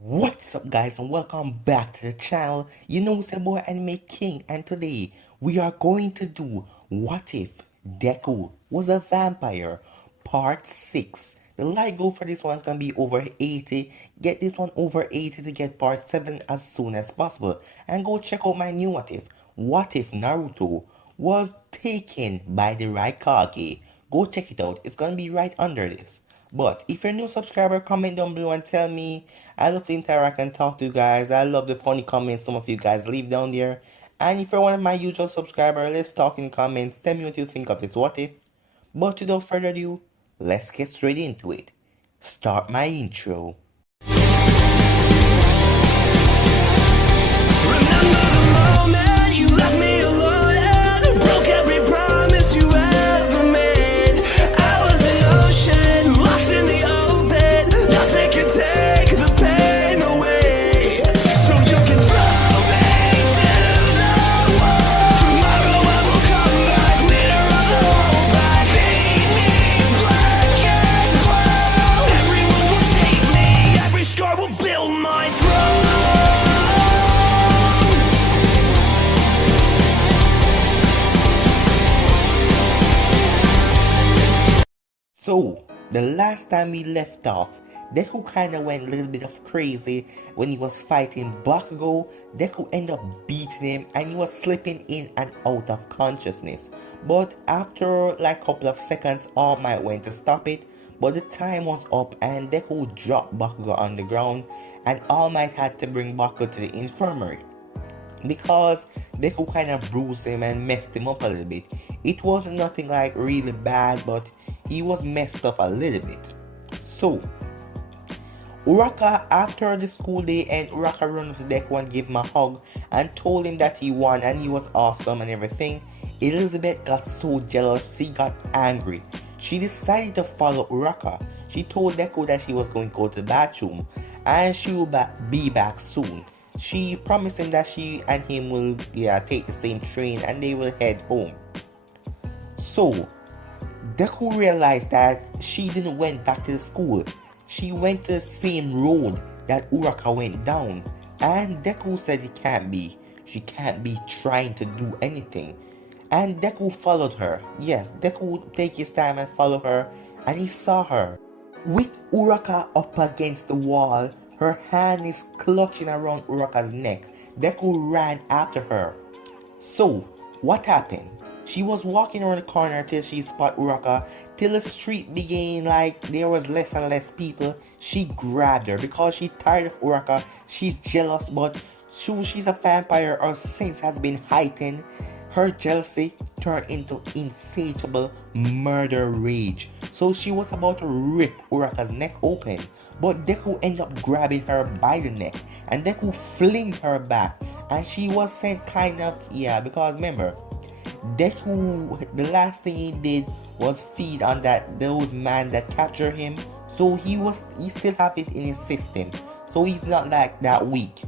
What's up guys and welcome back to the channel. It's your boy Anime King, and today we are going to do What If Deku Was a Vampire Part 6. The like goal for this one is going to be over 80. Get this one over 80 to get part 7 as soon as possible. And go check out my new What If. What if Naruto was taken by the Raikage? Go check it out. It's going to be right under this. But if you're a new subscriber, comment down below and tell me. I love to interact and talk to you guys. I love the funny comments some of you guys leave down there. And if you're one of my usual subscribers, let's talk in the comments. Tell me what you think of this what if. But without further ado, let's get straight into it. Start my intro. Remember the moment you left me alone and broke every promise you ever made. I was an ocean, lost in the open. Nothing can take the pain away. So you can throw me to the wall. Tomorrow I will come back, leader of the whole pack. Paint me black and blue. Everyone will shake me, every scar will build my throne. So, the last time we left off, Deku kinda went a little bit of crazy when he was fighting Bakugo. Deku ended up beating him and he was slipping in and out of consciousness. But after like a couple of seconds, All Might went to stop it. But the time was up and Deku dropped Bakugo on the ground and All Might had to bring Bakugo to the infirmary because Deku kind of bruised him and messed him up a little bit. It wasn't nothing like really bad, but he was messed up a little bit. So, Uraka, after the school day, and Uraka ran up to Deku and gave him a hug and told him that he won and he was awesome and everything. Elizabeth got so jealous, she got angry. She decided to follow Uraka. She told Deku that she was going to go to the bathroom and she will be back soon. She promised him that she and him will take the same train and they will head home. So, Deku realized that she didn't went back to the school. She went to the same road that Uraka went down. And Deku said it can't be. She can't be trying to do anything. And Deku followed her. Yes, Deku would take his time and follow her. And he saw her. With Uraka up against the wall, her hand is clutching around Uraka's neck. Deku ran after her. So, what happened? She was walking around the corner till she spot Uraka, till the street began like there was less and less people. She grabbed her because she tired of Uraka. She's jealous, but she's a vampire. Her sense has been heightened. Her jealousy turned into insatiable murder rage. So she was about to rip Uraka's neck open, but Deku ended up grabbing her by the neck, and Deku flinged her back, and she was sent kind of, because remember, Deku, the last thing he did was feed on those man that captured him, so he still have it in his system, so he's not like that weak.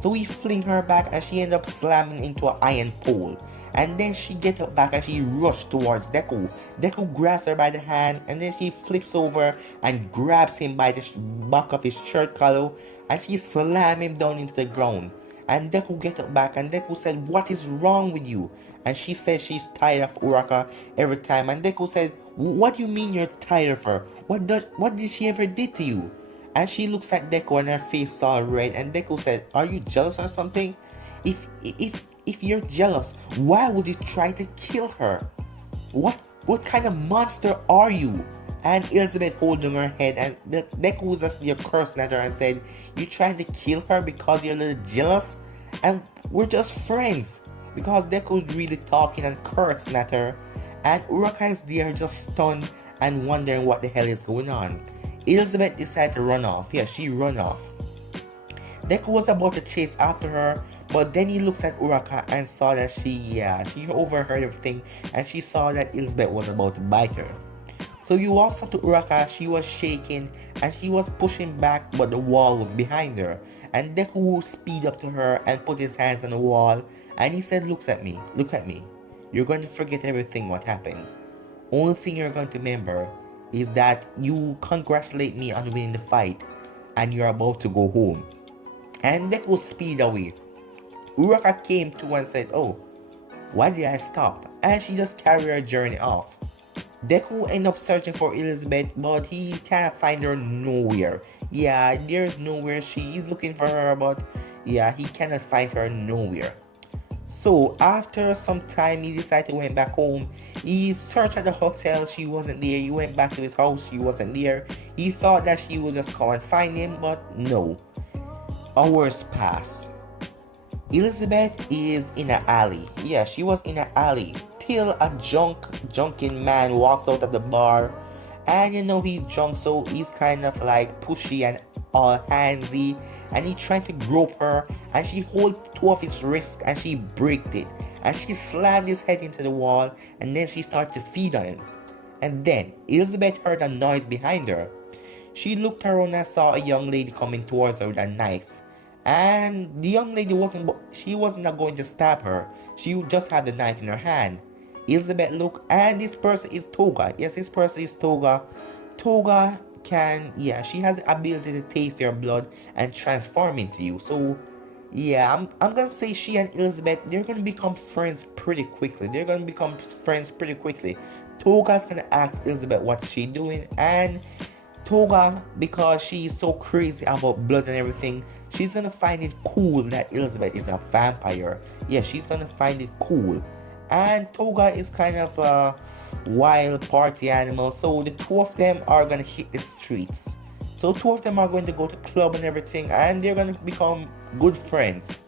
So he fling her back and she ended up slamming into an iron pole. And then she get up back and she rushed towards Deku. Deku grabs her by the hand and then she flips over and grabs him by the back of his shirt collar and she slam him down into the ground. And Deku get up back and Deku said, "What is wrong with you?" And she says she's tired of Uraka every time. And Deku said, "What do you mean you're tired of her? What did she ever did to you?" And she looks at Deku and her face all red. And Deku said, "Are you jealous or something? If you're jealous, why would you try to kill her? What kind of monster are you?" And Elizabeth holding her head, and Deku was just cursing at her and said, "You trying to kill her because you're a little jealous? And we're just friends." Because Deku's really talking and cursing at her, and Uraka is there just stunned and wondering what the hell is going on. Elizabeth decided to run off. Yeah, she run off. Deku was about to chase after her, but then he looks at Uraka and saw that she overheard everything, and she saw that Elizabeth was about to bite her. So he walks up to Uraka. She was shaking and she was pushing back, but the wall was behind her. And Deku speed up to her and put his hands on the wall, and he said, look at me. You're going to forget everything what happened. Only thing you're going to remember is that you congratulate me on winning the fight, and you're about to go home. And Deku speed away. Uraka came to and said, oh, why did I stop? And she just carried her journey off. Deku ended up searching for Elizabeth, but he can't find her nowhere. Yeah, there's nowhere. She is looking for her, but yeah, he cannot find her nowhere. So after some time, he decided to went back home. He searched at the hotel. She wasn't there. He went back to his house. She wasn't there. He thought that she would just come and find him, but no. Hours passed. Elizabeth is in an alley. Yeah, she was in an alley till a drunken man walks out of the bar, and you know he's drunk, so he's kind of like pushy and all handsy, and he tried to grope her, and she hold two of his wrists and she breaked it, and she slammed his head into the wall, and then she started to feed on him. And then Elizabeth heard a noise behind her. She looked around and saw a young lady coming towards her with a knife. And the young lady wasn't going to stab her. She just had the knife in her hand. Elizabeth looked, and this person is Toga. Yes, this person is Toga. Toga can, yeah, she has the ability to taste your blood and transform into you. So, yeah, I'm gonna say she and Elizabeth, they're gonna become friends pretty quickly. Toga's gonna ask Elizabeth what she's doing, and Toga, because she's so crazy about blood and everything, she's gonna find it cool that Elizabeth is a vampire. Yeah, she's gonna find it cool. And Toga is kind of a wild party animal, so the two of them are gonna hit the streets. So two of them are going to go to club and everything, and they're gonna become good friends.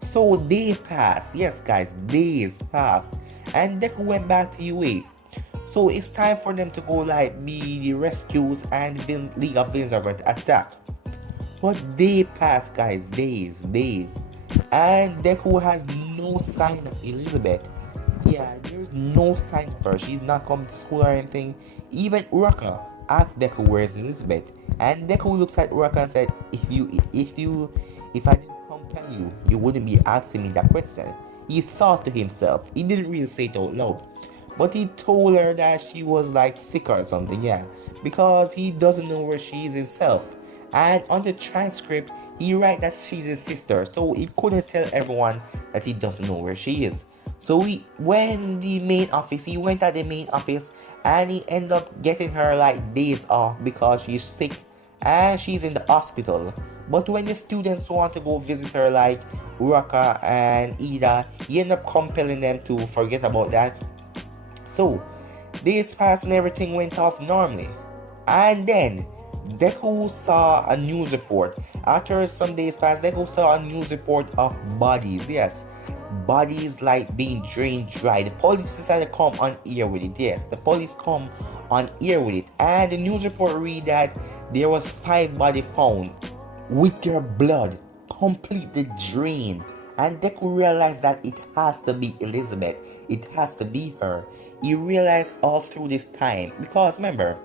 So days pass. Yes, guys, days pass. And Deku went back to UA. So it's time for them to go like be the rescues, and the League of Villains are going to attack. But days pass, guys, days. And Deku has no sign of Elizabeth. Yeah, there's no sign of her. She's not coming to school or anything. Even Uraka asked Deku where's Elizabeth. And Deku looks at Uraka and said, if I didn't compel you, you wouldn't be asking me that question. He thought to himself. He didn't really say it out loud. But he told her that she was like sick or something, yeah. Because he doesn't know where she is himself. And on the transcript, he write that she's his sister. So he couldn't tell everyone that he doesn't know where she is. So he went at the main office, and he ended up getting her like days off because she's sick and she's in the hospital. But when the students want to go visit her like Uraka and Ida, he ended up compelling them to forget about that. So days passed and everything went off normally. And then Deku saw a news report. After some days passed, Deku saw a news report of bodies. Yes, bodies like being drained dry. The police decided to come on air with it. Yes, the police come on air with it. And the news report read that there was 5 bodies found with their blood completely drained. And Deku realized that it has to be Elizabeth. It has to be her. He realized all through this time. Because remember,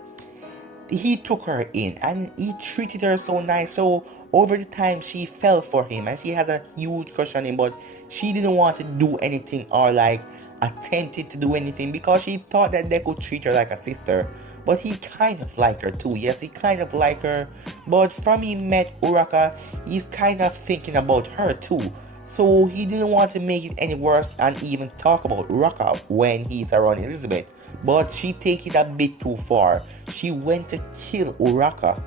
he took her in and he treated her so nice. So over the time she fell for him and she has a huge crush on him, but she didn't want to do anything or like attempted to do anything because she thought that Deku treat her like a sister. But he kind of liked her too. Yes, he kind of liked her. But from he met Uraka, he's kind of thinking about her too. So he didn't want to make it any worse and even talk about Uraka when he's around Elizabeth. But she take it a bit too far. She went to kill Uraka.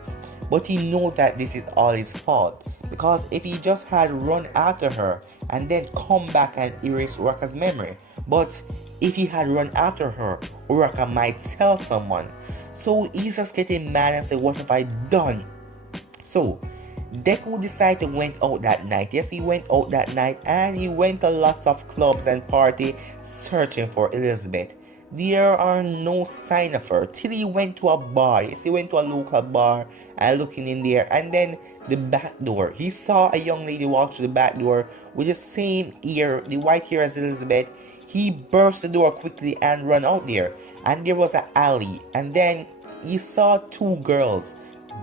But he knows that this is all his fault. Because if he just had run after her and then come back and erase Uraka's memory. But if he had run after her, Uraka might tell someone. So he's just getting mad and say, what have I done? So Deku decided to went out that night. Yes, he went out that night and he went to lots of clubs and party searching for Elizabeth. There are no sign of her till he went to a bar. Yes, he went to a local bar and looking in there, and then the back door. He saw a young lady walk through the back door with the same ear, the white hair as Elizabeth. He burst the door quickly and run out there, and there was an alley, and then he saw 2 girls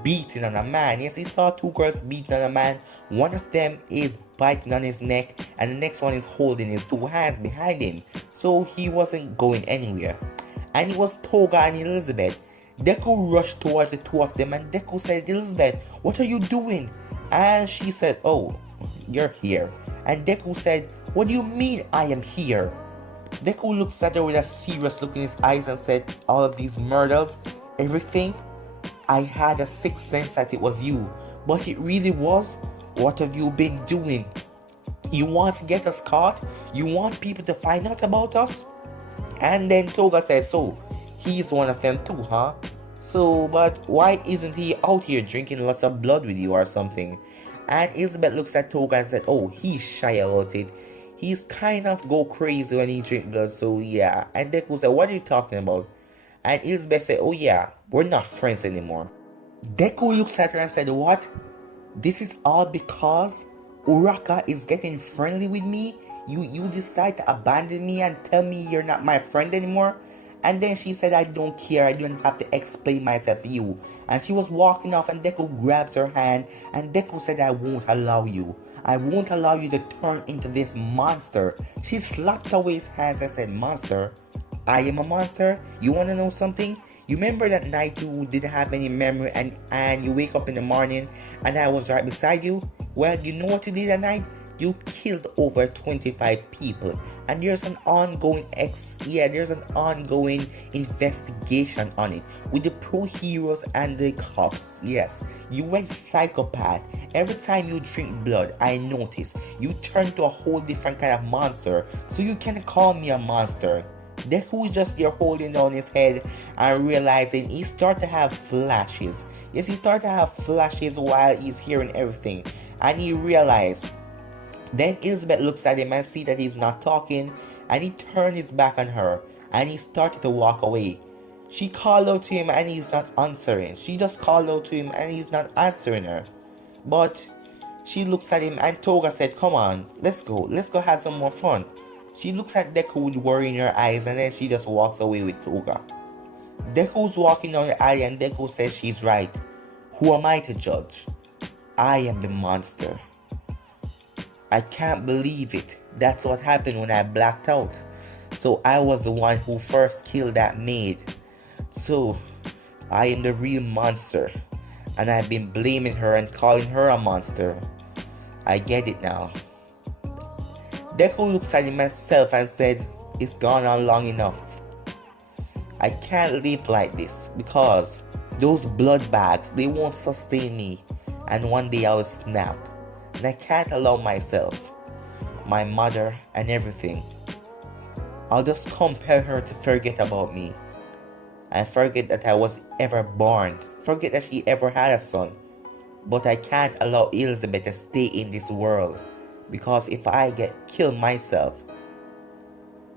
beating on a man. Yes, he saw 2 girls beating on a man. One of them is biting on his neck and the next one is holding his 2 hands behind him. So he wasn't going anywhere. And it was Toga and Elizabeth. Deku rushed towards the two of them and Deku said, Elizabeth, what are you doing? And she said, oh, you're here. And Deku said, what do you mean I am here? Deku looks at her with a serious look in his eyes and said, all of these murders, everything, I had a sixth sense that it was you, but it really was. What have you been doing? You want to get us caught? You want people to find out about us? And then Toga says, so, he's one of them too, huh? So, but why isn't he out here drinking lots of blood with you or something? And Elizabeth looks at Toga and said, oh, he's shy about it. He's kind of go crazy when he drink blood, so yeah. And Deku said, what are you talking about? And Elizabeth said, oh yeah, we're not friends anymore. Deku looks at her and said, what? This is all because Uraka is getting friendly with me? You decide to abandon me and tell me you're not my friend anymore? And then she said, I don't care, I don't have to explain myself to you. And she was walking off and Deku grabs her hand and Deku said, I won't allow you. I won't allow you to turn into this monster. She slapped away his hands and said, monster? I am a monster? You wanna know something? You remember that night you didn't have any memory and you wake up in the morning and I was right beside you? Well, you know what you did that night? You killed over 25 people and there's an ongoing investigation on it with the pro heroes and the cops. Yes, you went psychopath. Every time you drink blood, I notice you turn to a whole different kind of monster, so you can call me a monster. Deku is just there holding down his head and realizing he started to have flashes. Yes, he started to have flashes while he's hearing everything. And he realized. Then Elizabeth looks at him and sees that he's not talking. And he turned his back on her. And he started to walk away. She called out to him and he's not answering. She just called out to him and he's not answering her. But she looks at him and Toga said, come on, let's go have some more fun. She looks at Deku with worry in her eyes and then she just walks away with Toga. Deku's walking down the alley and Deku says she's right. Who am I to judge? I am the monster. I can't believe it. That's what happened when I blacked out. So I was the one who first killed that maid. So I am the real monster. And I've been blaming her and calling her a monster. I get it now. Deku looks at himself and said, it's gone on long enough. I can't live like this because those blood bags, they won't sustain me. And one day I will snap. And I can't allow myself, my mother and everything. I'll just compel her to forget about me. And forget that I was ever born. Forget that she ever had a son. But I can't allow Elizabeth to stay in this world. Because if I get killed myself,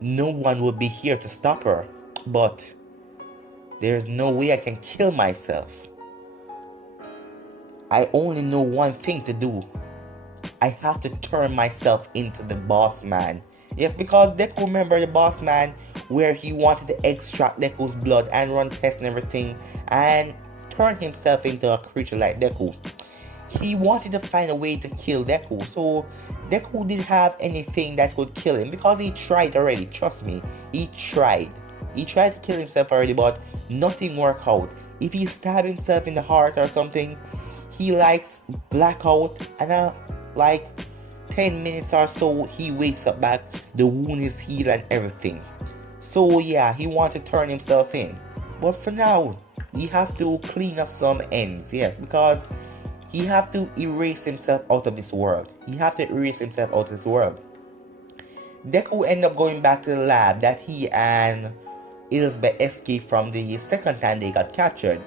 no one will be here to stop her. But there's no way I can kill myself. I only know one thing to do. I have to turn myself into the boss man. Yes, because Deku remember the boss man where he wanted to extract Deku's blood and run tests and everything and turn himself into a creature like Deku. He wanted to find a way to kill Deku, so Deku didn't have anything that could kill him because he tried already, trust me, he tried. He tried to kill himself already but nothing worked out. If he stabbed himself in the heart or something, he likes blackout and like 10 minutes or so he wakes up back, the wound is healed and everything. So yeah, he wanted to turn himself in. But for now, he have to clean up some ends, yes, because he have to erase himself out of this world. He have to erase himself out of this world. Deku end up going back to the lab that he and Elizabeth escaped from the second time they got captured.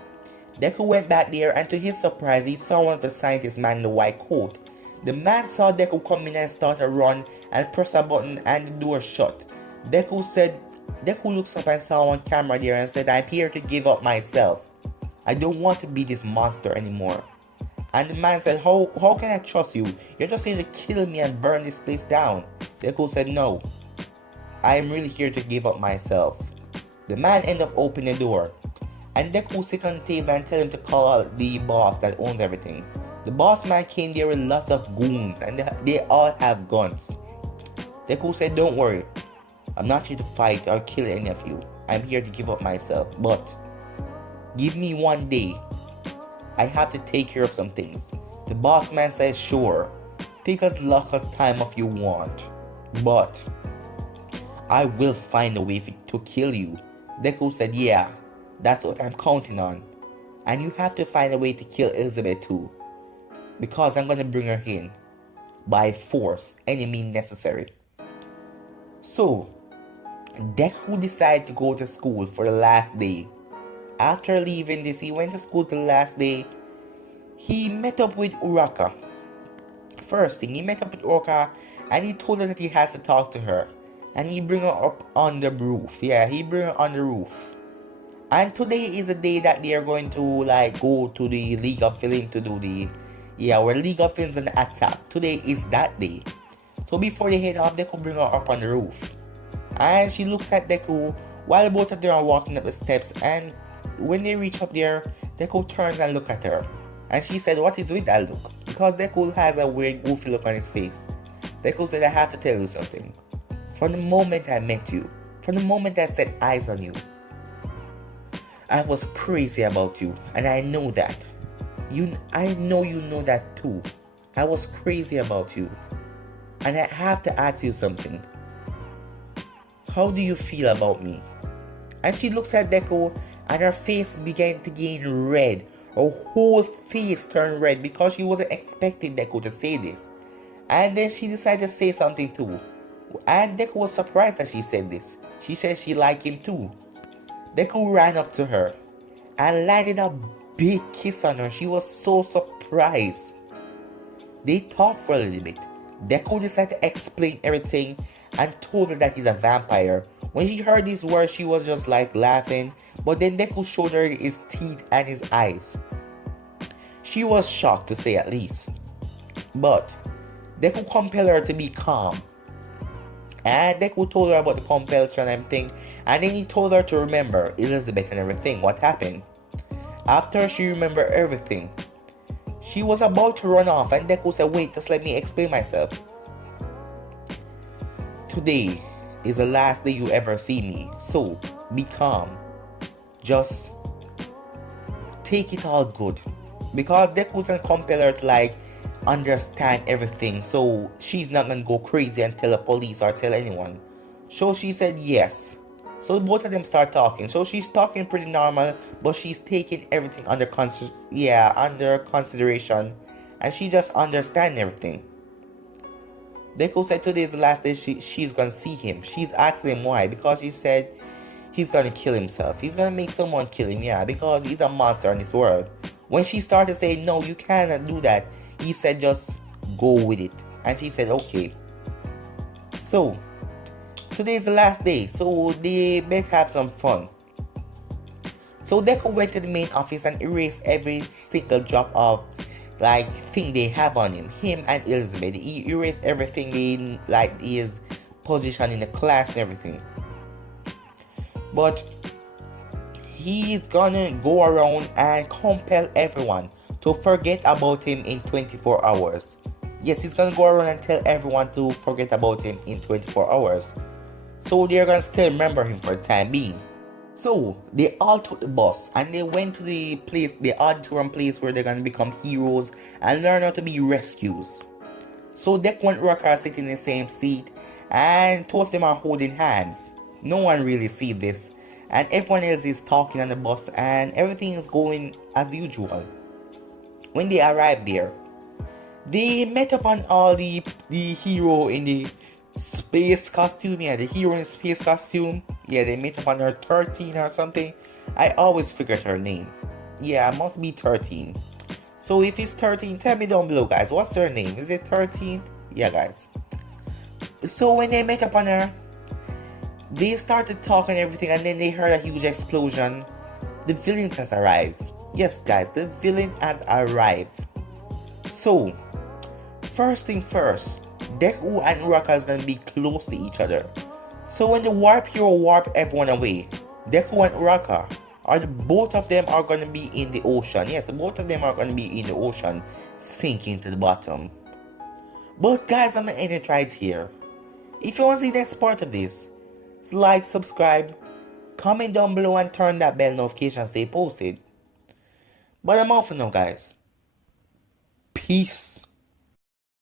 Deku went back there and to his surprise he saw one of the scientist man in the white coat. The man saw Deku come in and start to run and press a button and the door shut. Deku looks up and saw on camera there and said, I'm here to give up myself. I don't want to be this monster anymore. And the man said, how can I trust you? You're just here to kill me and burn this place down. Deku said, no. I am really here to give up myself. The man ended up opening the door. And Deku sit on the table and tell him to call the boss that owns everything. The boss man came there with lots of goons and they all have guns. Deku said, don't worry. I'm not here to fight or kill any of you. I'm here to give up myself. But Give me 1 day. I have to take care of some things. The boss man says, sure, take as long as time of you want. But I will find a way to kill you. Deku said, yeah, that's what I'm counting on. And you have to find a way to kill Elizabeth too. Because I'm gonna bring her in. By force, any means necessary. So, Deku decided to go to school for the last day. After leaving this, he went to school the last day. He met up with Uraka. First thing, he met up with Uraka and he told her that he has to talk to her. And he bring her up on the roof. Yeah, he bring her on the roof. And today is a day that they are going to like go to the League of Villains to do the where League of Villains gonna attack. Today is that day. So before they head off, Deku bring her up on the roof. And she looks at Deku while both of them are walking up the steps, and when they reach up there, Deku turns and look at her. And she said, what is with that look? Because Deku has a weird goofy look on his face. Deku said, I have to tell you something. From the moment I met you, from the moment I set eyes on you, I was crazy about you, and I know that. I know you know that too. I was crazy about you. And I have to ask you something. How do you feel about me? And she looks at Deku and her face began to gain red. Her whole face turned red because she wasn't expecting Deku to say this. And then she decided to say something too. And Deku was surprised that she said this. She said she liked him too. Deku ran up to her and landed a big kiss on her. She was so surprised. They talked for a little bit. Deku decided to explain everything and told her that he's a vampire. When she heard these words, she was just like laughing, but then Deku showed her his teeth and his eyes. She was shocked, to say at least. But Deku compelled her to be calm. And Deku told her about the compulsion and everything, and then he told her to remember Elizabeth and everything, what happened. After she remembered everything, she was about to run off, and Deku said, wait, just let me explain myself. Today is the last day you ever see me, so be calm. Just take it all good. Because Deku's gonna compel her to like understand everything, so she's not gonna go crazy and tell the police or tell anyone. So she said yes. So both of them start talking. So she's talking pretty normal, but she's taking everything under consideration, and she just understands everything. Deku said today is the last day she's gonna see him. She's asking him why, because she said he's gonna kill himself. He's gonna make someone kill him, yeah, because he's a monster in this world. When she started saying, no, you cannot do that, he said, just go with it. And she said, okay. So, today is the last day, so they better have some fun. So Deku went to the main office and erased every single drop of thing they have on him and Elizabeth. He erased everything they his position in the class and everything. But he's gonna go around and compel everyone to forget about him in 24 hours. Yes, he's gonna go around and tell everyone to forget about him in 24 hours. So they're gonna still remember him for the time being. So they all took the bus and they went to the auditorium place where they're gonna become heroes and learn how to be rescues. So Deku and Uraka are sitting in the same seat and two of them are holding hands. No one really sees this, and everyone else is talking on the bus and everything is going as usual. When they arrived there, they met up on all the hero in the space costume. Yeah, the hero in the space costume. Yeah, they met up on her 13 or something. I always forget her name. Yeah, it must be 13. So if it's 13, tell me down below, guys. What's her name? Is it 13? Yeah, guys. So when they met up on her, they started talking everything, and then they heard a huge explosion. The villains has arrived. Yes, guys, the villain has arrived. So, first thing first, Deku and Uraka is gonna be close to each other. So when the warp hero warp everyone away, Deku and Uraka both of them are gonna be in the ocean. Yes, both of them are gonna be in the ocean, sinking to the bottom. But guys, I'm gonna end it right here. If you want to see the next part of this, like, subscribe, comment down below and turn that bell notification to stay posted. But I'm out for now, guys. Peace.